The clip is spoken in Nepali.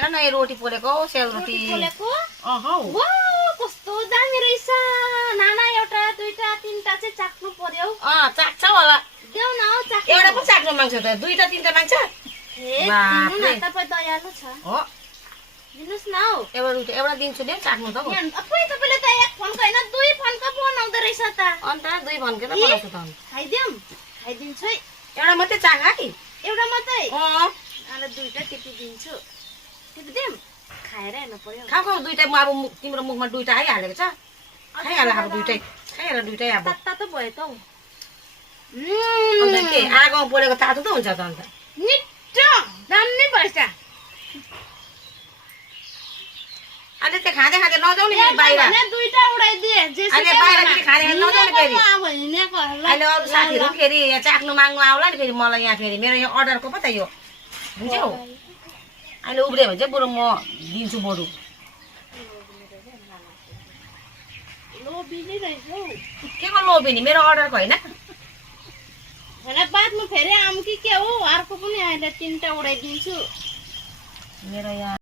हेर न यो रोटी पोलेको सेलरोटी पोलेको अहौ वाउ कस्तो दामी रहेछ नाना एउटा दुईटा तीनटा चाहिँ चाख्नु पर्यो चाख्छ होला देऊ न हौ चाख्नु एउटा पो चाख्नु माग्छ त दुईटा तीनटा माग्छ ए दिनु न तपाई दयालु छ हो दिनुस् न हौ एउटा दिन्छु नि चाख्नु त अपुइ तपाईले त एक फोनको हैन दुई फोनको बनाउँदै रहेछ त अन्त दुई फोनको त बनाउँछु त खाइदेऊ खाइदिन्छु है एउटा मात्रै चाख है एउटा मात्रै अँ अनि दुईटा टिपी दिन्छु टिपी दिम खाएर हेर्नु पर्यो खाऊ दुईटा अब तिम्रो मुखमा दुईटा आइहालेको छ खाइहाल अब दुईटै खाइहाल दुईटै अब तातो भयो त अन्त के आगोमा पोलेको तातो त हुन्छ त अन्त मिठो दामी भएछ अहिले चाहिँ खाँदै खाँदै नजाऊ नि बाहिर दुईटा उडाइदिए अहिले बाहिर फेरि खाँदै खाँदै नजाऊ नि फेरि अब हिँडेकोहरूलाई अहिले अरू साथीहरू पनि फेरि यहाँ चाख्नु माग्नु आउला नि फेरि मलाई यहाँ फेरि मेरो यहाँ अर्डरको पो त यो बुझ्यौ अहिले उब्रियो भने चाहिँ बरु म दिन्छु बरु लोभिनी रहेछ हौ के को लोभिनी मेरो अर्डरको होइन बादमा फेरि आउँ कि के हो अर्को पनि अहिले तीनटा उडाइदिन्छु मेरो यहाँ